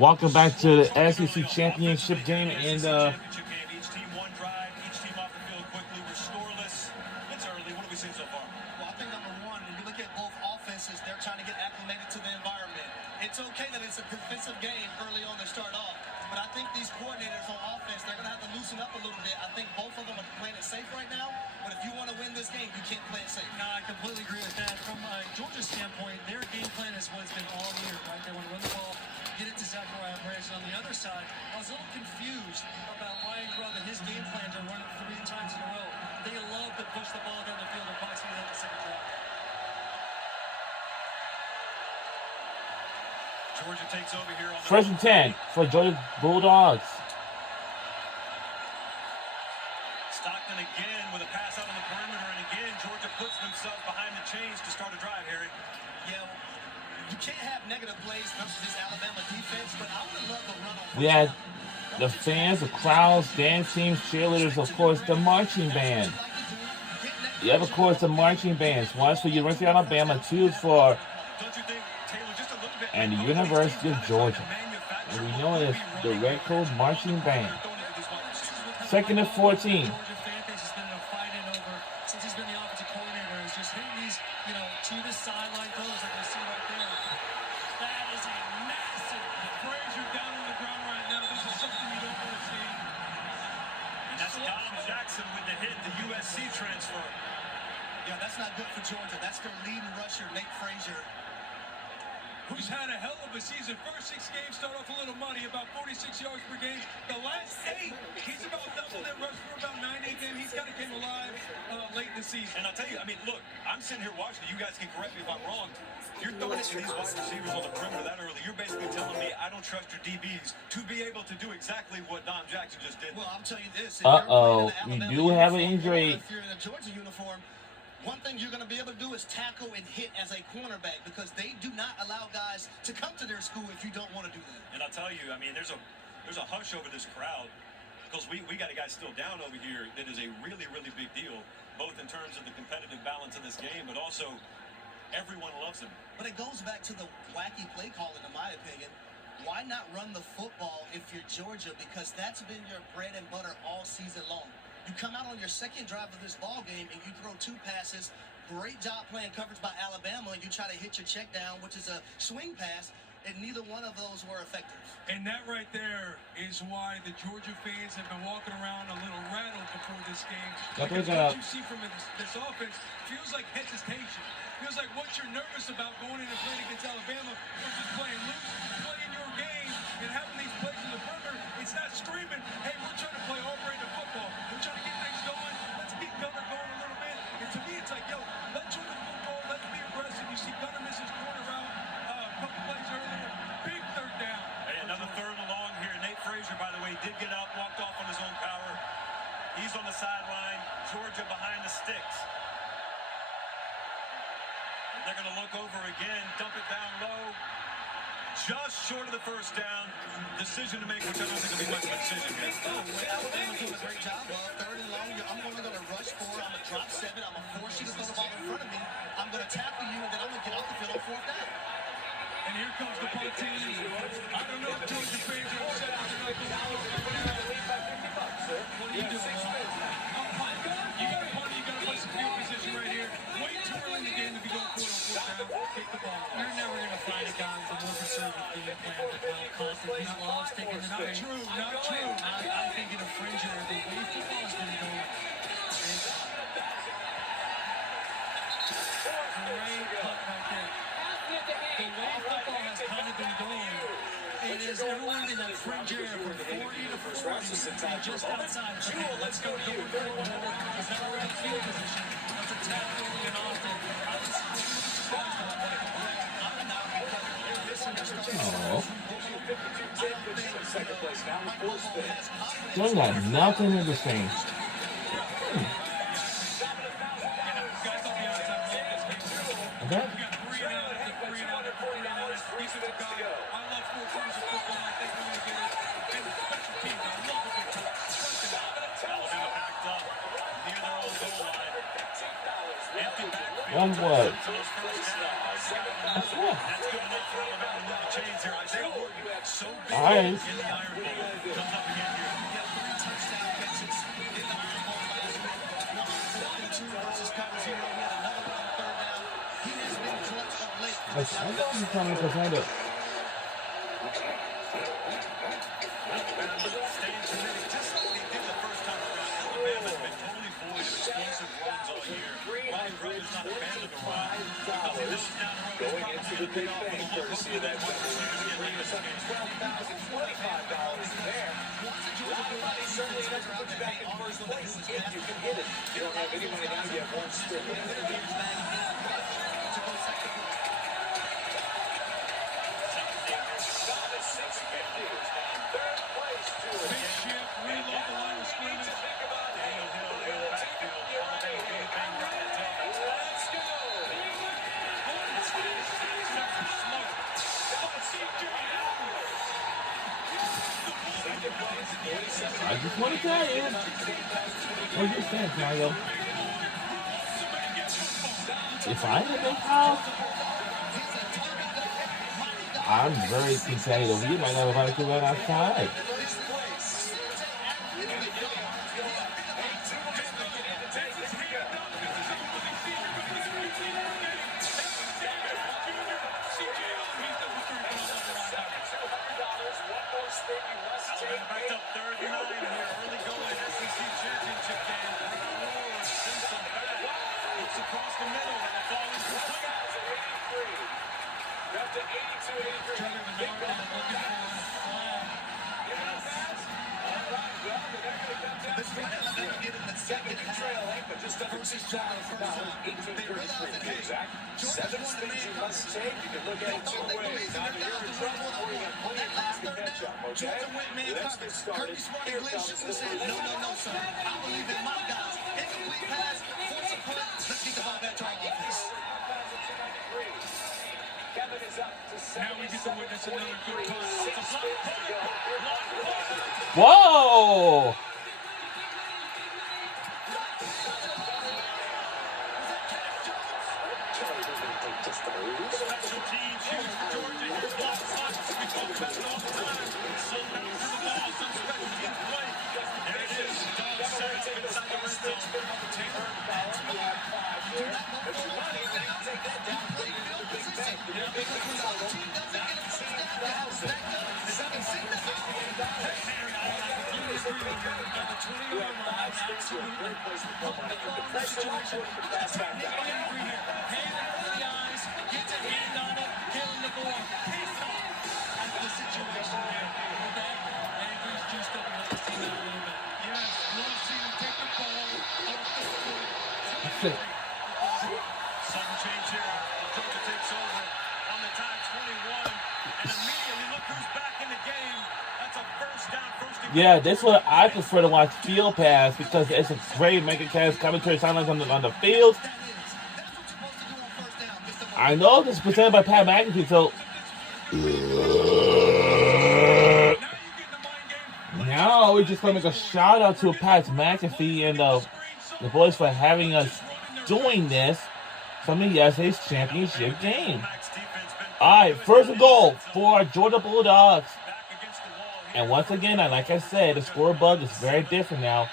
Welcome back to the SEC Championship game, and Each team one drive, each team off the field quickly. We're scoreless. It's early. What have we seen so far? Well, I think number one, when you look at both offenses, they're trying to get acclimated to the environment. It's okay that it's a defensive game early on to start off, but I think these coordinators on offense, they're going to have to loosen up a little bit. I think both of them are playing it safe right now, but if you want to win this game, you can't play it safe. No, I completely agree with that. From Georgia's standpoint, their game plan is what's been all year, right? They want to run the ball, get it to Zachariah Branson. On the other side, I was a little confused about Ryan Grubb and his game plan to run it 3 times in a row. They love to push the ball down the field and possibly have the second drive. Georgia takes over here on the 1st and 10 for Georgia Bulldogs. Stockton again with a pass out on the perimeter, and again Georgia puts themselves behind the chains to start a drive, Harry. Yeah, you can't have negative plays versus this Alabama defense, but I would love to run on. We had the fans, the crowds, dance teams, cheerleaders, of course, the marching band. You have, of course, the marching bands. One's for University of Alabama, 2 for Don't you think, Taylor, just a little bit and the University of Georgia. And we know it as the Red Coat Marching Band. 2nd and 14. Georgia fan base has been in a fight over since he's been the offensive coordinator. Is just hitting these, to the sideline throws like we see right there. That is a massive Frazier down on the ground right now. This is something you don't want to see. And that's Dom Jackson with the hit, the USC transfer. Yeah, that's not good for Georgia. That's their leading rusher, Nate Frazier. Who's had a hell of a season. First 6 games start off a little muddy, about 46 yards per game. The last 8, he's about double that rush for about 9-8 games. He's kind of came alive late in the season. And I'll tell you, look, I'm sitting here watching. You guys can correct me if I'm wrong. You're throwing it to these wide receivers on the perimeter that early. You're basically telling me I don't trust your DBs to be able to do exactly what Dom Jackson just did. Well, I'll tell you this. We do have an injury. If you're in a Georgia uniform, one thing you're going to be able to do is tackle and hit as a cornerback because they do not allow guys to come to their school if you don't want to do that. And I'll tell you, there's a hush over this crowd because we got a guy still down over here that is a really, really big deal, both in terms of the competitive balance of this game, but also everyone loves him. But it goes back to the wacky play calling, in my opinion. Why not run the football if you're Georgia? Because that's been your bread and butter all season long. You come out on your second drive of this ball game and you throw 2 passes. Great job playing coverage by Alabama, and you try to hit your check down, which is a swing pass, and neither one of those were effective. And that right there is why the Georgia fans have been walking around a little rattled before this game. Because what you see from this offense feels like hesitation. Feels like what you're nervous about going in and playing against Alabama versus playing loose, playing your game, and having these plays in the perimeter. It's not screaming, hey, we're trying to play all brand of football. We're trying to get things going. Let's keep Gunner going a little bit. And to me, it's like, yo, let's run the football. Let's be aggressive. You see Gunner miss his corner route a couple plays earlier. Big 3rd down. Hey, another 3rd and long here. Nate Frazier, by the way, did get up, walked off on his own power. He's on the sideline. Georgia behind the sticks. And they're going to look over again, dump it down low. Just short of the 1st down. Decision to make, which I don't think will be much of a decision here. Alabama's doing a great job of 3rd and long. I'm only going to rush 4. I'm going to drop 7. I'm going to force you to throw the ball in front of me. I'm going to tackle you, and then I'm going to get off the field on 4th down. And here comes the punt team. I don't know if Georgia fans are upset with the Michael Howard right now. What are you doing? You got to punt. You got to play some field position right here. Way too early in the game to be going 4 on 4th down. Take the ball. You're never going to find a guy with a more conservative game plan than Mike Conklin. He loves taking the Not true. Not true. I'm thinking of Frazier, the way football has been going. Great punt right there. The way football has kind of been going, it is everyone in that fringe area from 40 to 40 and just outside. It's like, let's go here. Is that we're in field position? Let's attack early and often. I was surprised about that. They got nothing in this game. Okay. One what? I swear. That's good enough for Alabama to move the chains here. Isaiah Horton, so big All right. in the Iron Bowl. Comes up again here. Yeah, 3 touchdown catches in the Iron Bowl last week. 1 on 4th and 2 versus cover 0. He had another one on 3rd down. He has been clutch of late. I thought you trying to present it. Staying committed, just like they did the first time around. Alabama's been totally void of explosive runs all year. Ronnie Brothers not a fan of the run because he knows down the road Going into the big thing, courtesy of that $25 there. Money certainly enough to put you back in first place if you can hit it. You don't have any money now, you have one strip. Big shift, reload the line of scrimmage. I just want to tell you. What you saying, Mario? If I had this house, I'm very competitive. You might not have to run outside. Alabama backed up 3rd and 9 here. Early going SEC championship game. Lord, sends them back. Looks across the middle and the ball is complete. Trevor Bernard looking for a flag. This is what Alabama did in the second half. Versus Georgia first half. They realized that, hey, Georgia's won the man coverage. They thought they believed in their guys to run one-on-one. On that last 3rd down, Georgia went man coverage. Kirby Smart and Glenn Schumann said, no, sir. I believe in my guys. Incomplete pass, force a punt. Let's get the ball back to our offense. Now we get to witness another good punt. It's a block. Whoa! Special teams here for Georgia. Here's block punt. We talk about it all the time. Some bounce to the ball, some special teams play. There it is. Dog set up inside the red zone. Taylor. Do not go forward. Take that down. Play field position. Because when the other team doesn't get a first down, they have stacked up. They can see the ball. At the 20-yard line, absolutely. The situation. Angry here. Hand in front of the eyes. Gets a hand on it. Killing the ball. Piss off. That's the situation there. With that, Angry's juiced up and let us see that a little bit. Yes, love seeing him take the ball off the foot. That's it. Sudden change here. Georgia takes over on the tie 21. And immediately look who's back in the game. That's a first down, first and Yeah, this is what I prefer to watch field pass because it's a great Megancast commentary silence on the field. That's what you're supposed to do on first down. Mr. I know this is presented by Pat McAfee, so Now you get in the mind game. now we're just gonna make a shout out to Pat McAfee and the boys for having us doing this from yesterday's championship game. Alright, first and goal for Georgia Bulldogs. back against the wall here. And once again, like I said, the score bug is very different now.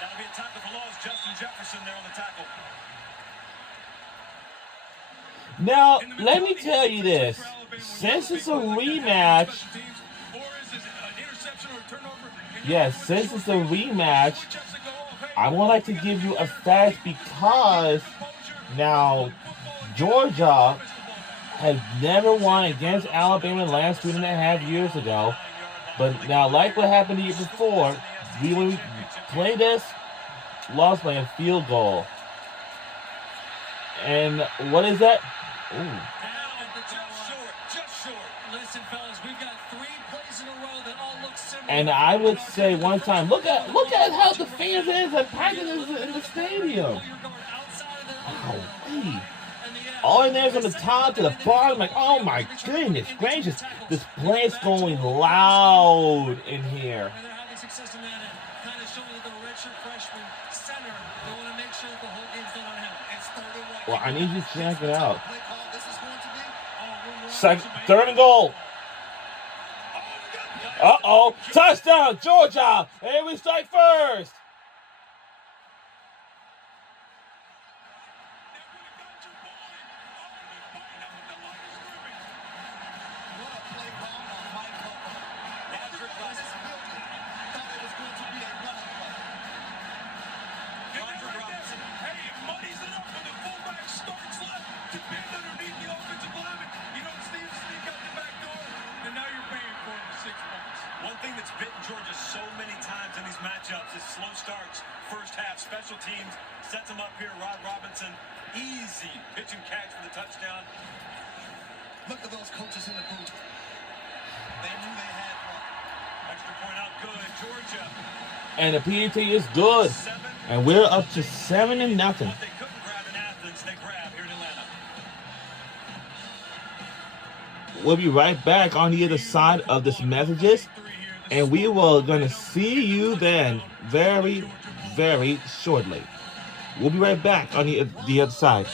That'll be a tackle for loss. Justin Jefferson there on the tackle. Now, let me tell you this. Since it's a rematch, yes, since it's a rematch, I would like to give you a fact because now Georgia had never won against Alabama in the last 2.5 years ago. But now, like what happened the year before, when we played this, lost by a field goal. And what is that? Ooh. Just short. Listen, fellas, we've got 3 plays in a row that all look similar. And I would say one time, look at how the fans is and packing in the stadium. You're going outside of the Wow, hey. and the All in there from the top to the bottom, like, oh my goodness gracious, this place going loud in here. And they're having success in that end. Kind of showing that the redshirt freshman center, they want to make sure that the whole game's not on him. It's 31. Well, I need you to check it out. Play call this is going to be. Third and goal. Uh-oh. Touchdown, Georgia. And we strike first. One thing that's bitten Georgia so many times in these matchups is slow starts, first half, special teams, sets them up here. Rod Robinson, easy pitch and catch for the touchdown. Look at those coaches in the booth. They knew they had one. Extra point out good, Georgia. And the PAT is good. And we're up to 7-0. What they couldn't grab in Athens, they grab here in Atlanta. We'll be right back on the other side of this messages. And we will gonna see you then very, very shortly. We'll be right back on the other side.